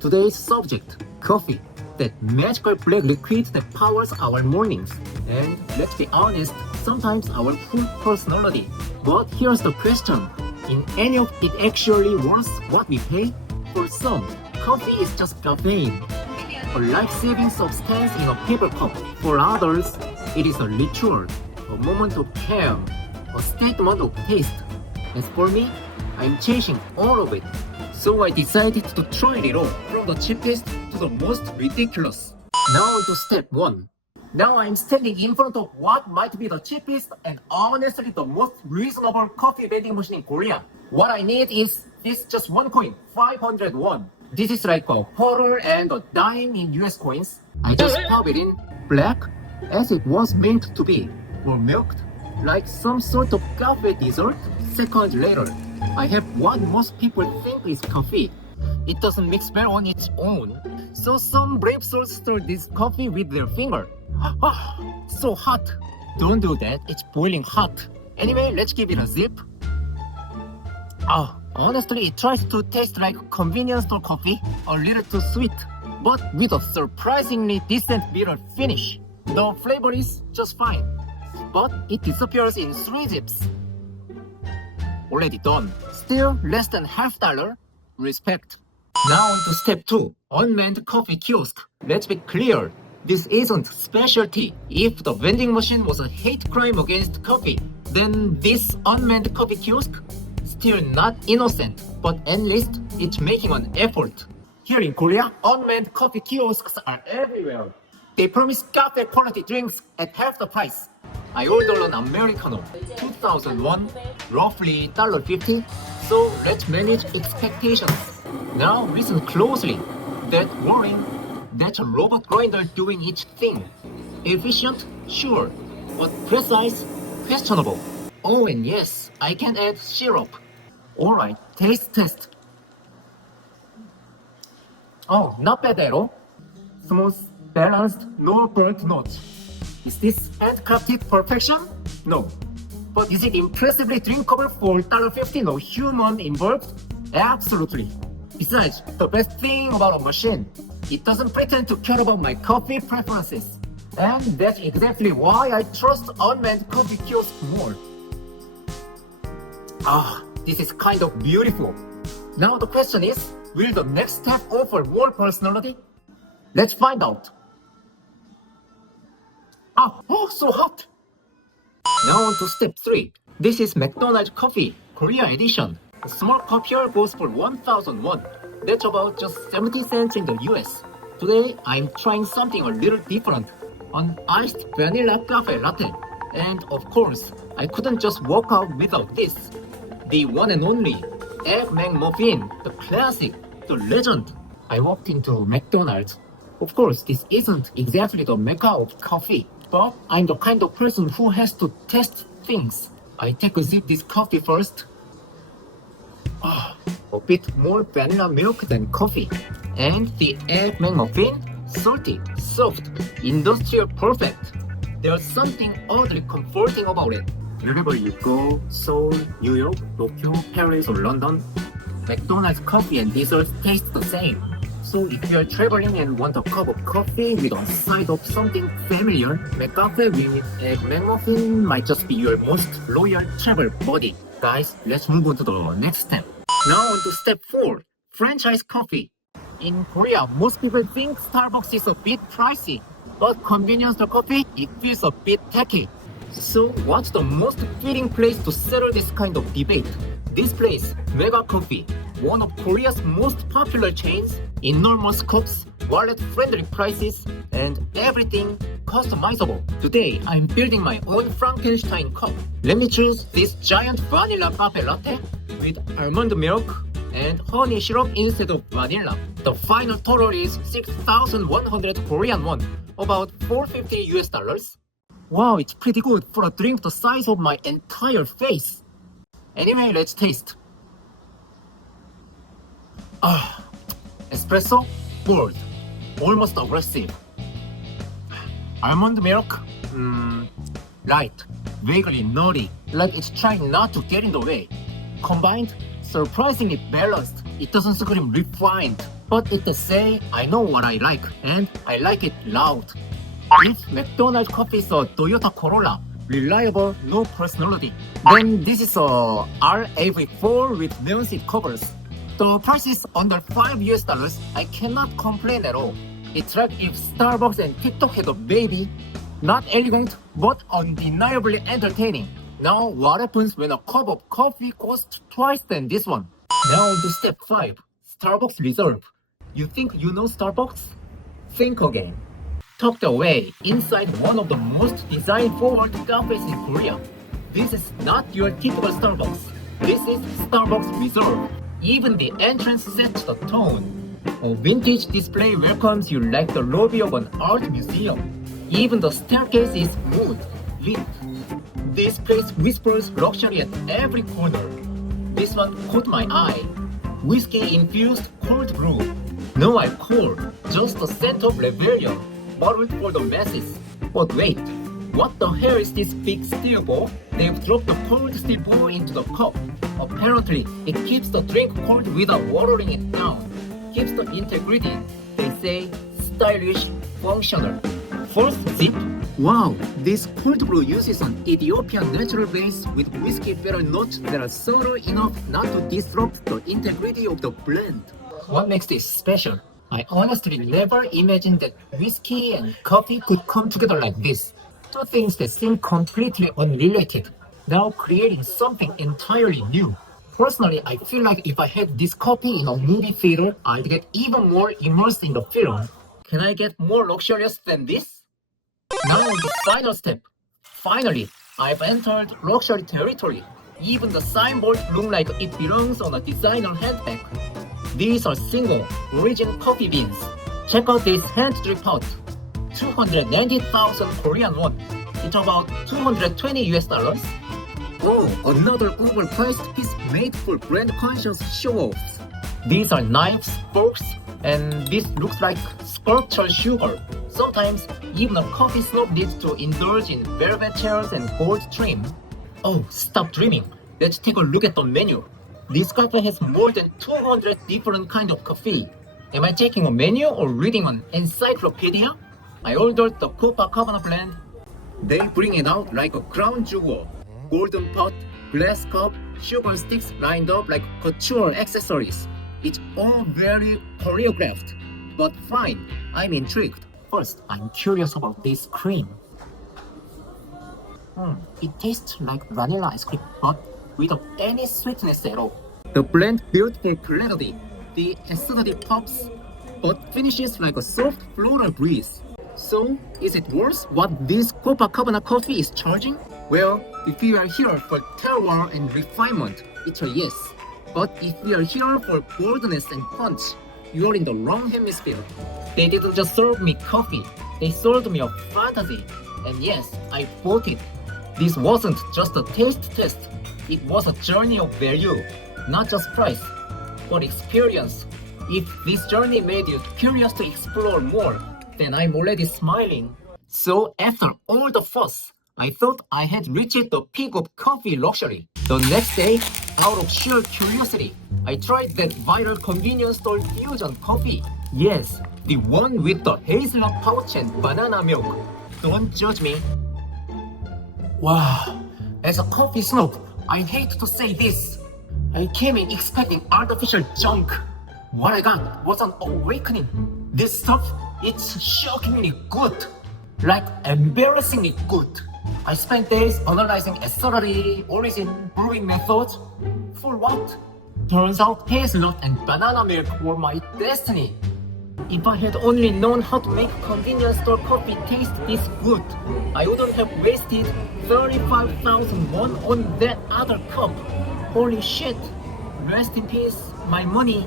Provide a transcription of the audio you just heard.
Today's subject, coffee, that magical black liquid that powers our mornings. And let's be honest, sometimes our full personality. But here's the question, in any of it actually worth what we pay? For some, coffee is just caffeine, a life-saving substance in a paper cup. For others, it is a ritual, a moment of calm, a statement of taste. As for me, I'm chasing all of it. So I decided to try it all, from the cheapest to the most ridiculous. Now on to step 1. Now I'm standing in front of what might be the cheapest and honestly the most reasonable coffee vending machine in Korea. What I need is this just one coin, 500 won. This is like a quarter and a dime in US coins. I just pop it in, black, as it was meant to be, or milked, like some sort of coffee dessert. Seconds later, I have what most people think is coffee. It doesn't mix well on its own, so some brave souls stir this coffee with their finger. So hot. Don't do that, it's boiling hot. Anyway, let's give it a zip. Honestly, it tries to taste like convenience store coffee, a little too sweet, but with a surprisingly decent bitter finish. The flavor is just fine, but it disappears in 3 zips. Already done. Still less than $50. Respect. Now on to step 2. Unmanned coffee kiosk. Let's be clear. This isn't specialty. If the vending machine was a hate crime against coffee, then this unmanned coffee kiosk? Still not innocent, but at least it's making an effort. Here in Korea, unmanned coffee kiosks are everywhere. They promise cafe quality drinks at half the price. I ordered an Americano, 2001, roughly $1.50. So let's manage expectations. Now listen closely. That whirring, that's a robot grinder doing each thing. Efficient? Sure. But precise? Questionable. Oh, and yes, I can add syrup. Alright, taste test. Oh, not bad at all. Smooth, balanced, no burnt notes. Is this handcrafted perfection? No. But is it impressively drinkable for $1.50? No human involved? Absolutely. Besides, the best thing about a machine, it doesn't pretend to care about my coffee preferences. And that's exactly why I trust unmanned coffee kiosk more. This is kind of beautiful. Now the question is, will the next step offer more personality? Let's find out. So hot! Now on to step 3. This is McDonald's coffee, Korea edition. A small cup here goes for 1,000 won. That's about just 70 cents in the US. Today, I'm trying something a little different. An iced vanilla cafe latte. And of course, I couldn't just walk out without this. The one and only Egg McMuffin, the classic, the legend. I walked into McDonald's. Of course, this isn't exactly the mecca of coffee, but I'm the kind of person who has to test things. I take a sip this coffee first. A bit more vanilla milk than coffee. And the Egg McMuffin, salty, soft, industrial perfect. There's something oddly comforting about it. Wherever you go, Seoul, New York, Tokyo, Paris or London, McDonald's coffee and desserts taste the same. So if you are traveling and want a cup of coffee with a side of something familiar, McCafe with Egg McMuffin might just be your most loyal travel buddy. Guys, let's move on to the next step. Now on to step 4, franchise coffee. In Korea, most people think Starbucks is a bit pricey, but convenience store coffee, it feels a bit tacky. So what's the most fitting place to settle this kind of debate? This place, Mega Coffee, one of Korea's most popular chains, enormous cups, wallet-friendly prices, and everything customizable. Today, I'm building my own Frankenstein cup. Let me choose this giant vanilla cafe latte with almond milk and honey syrup instead of vanilla. The final total is 6,100 Korean won, about $450 US. Wow, it's pretty good for a drink the size of my entire face. Anyway, let's taste. Espresso? Bold. Almost aggressive. Almond milk? Light. Vaguely nutty. Like it's trying not to get in the way. Combined? Surprisingly balanced. It doesn't scream refined. But it say I know what I like and I like it loud. If McDonald's coffee is a Toyota Corolla, reliable, no personality, then this is a RAV4 with neon seat covers. The price is under $5. I cannot complain at all. It's like if Starbucks and TikTok had a baby. Not elegant, but undeniably entertaining. Now, what happens when a cup of coffee costs twice than this one? Now to step 5. Starbucks Reserve. You think you know Starbucks? Think again. Tucked away inside one of the most design-forward cafes in Korea. This is not your typical Starbucks. This is Starbucks Reserve. Even the entrance sets the tone. A vintage display welcomes you like the lobby of an art museum. Even the staircase is wood, lit. This place whispers luxury at every corner. This one caught my eye. Whiskey-infused cold brew. No alcohol, just the scent of rebellion, bottled for the masses. But wait, what the hell is this big steel ball? They've dropped the cold steel ball into the cup. Apparently, it keeps the drink cold without watering it down. Keeps the integrity. They say stylish, functional. First sip. Wow, this cold brew uses an Ethiopian natural base with whiskey barrel notes that are subtle enough not to disrupt the integrity of the blend. What makes this special? I honestly never imagined that whiskey and coffee could come together like this. Two things that seem completely unrelated, now creating something entirely new. Personally, I feel like if I had this coffee in a movie theater, I'd get even more immersed in the film. Can I get more luxurious than this? Now the final step. Finally, I've entered luxury territory. Even the signboard looks like it belongs on a designer handbag. These are single, origin coffee beans. Check out this hand drip pot. 290,000 Korean won. It's about $220. Oh, another overpriced piece made for brand-conscious show-offs. These are knives, forks, and this looks like sculptural sugar. Sometimes, even a coffee snob needs to indulge in velvet chairs and gold trim. Oh, stop dreaming. Let's take a look at the menu. This cafe has more than 200 different kinds of coffee. Am I checking a menu or reading an encyclopedia? I ordered the Copacabana blend. They bring it out like a crown jewel. Golden pot, glass cup, sugar sticks lined up like couture accessories. It's all very choreographed. But fine, I'm intrigued. First, I'm curious about this cream. It tastes like vanilla ice cream, but without any sweetness at all. The blend built for clarity. The acidity pops, but finishes like a soft floral breeze. So, is it worth what this Copacabana coffee is charging? Well, if we are here for terroir and refinement, it's a yes. But if we are here for boldness and punch, you are in the wrong hemisphere. They didn't just serve me coffee, they sold me a fantasy. And yes, I bought it. This wasn't just a taste test, it was a journey of value, not just price, but experience. If this journey made you curious to explore more, then I'm already smiling. So after all the fuss, I thought I had reached the peak of coffee luxury. The next day, out of sheer curiosity, I tried that viral convenience store fusion coffee. Yes, the one with the hazelnut pouch and banana milk. Don't judge me. Wow, as a coffee snob, I hate to say this. I came in expecting artificial junk. What I got was an awakening. This stuff, it's shockingly good. Like embarrassingly good. I spent days analyzing acidity, origin, brewing methods. For what? Turns out hazelnut and banana milk were my destiny. If I had only known how to make convenience store coffee taste this good, I wouldn't have wasted 35,000 won on that other cup. Holy shit. Rest in peace, my money.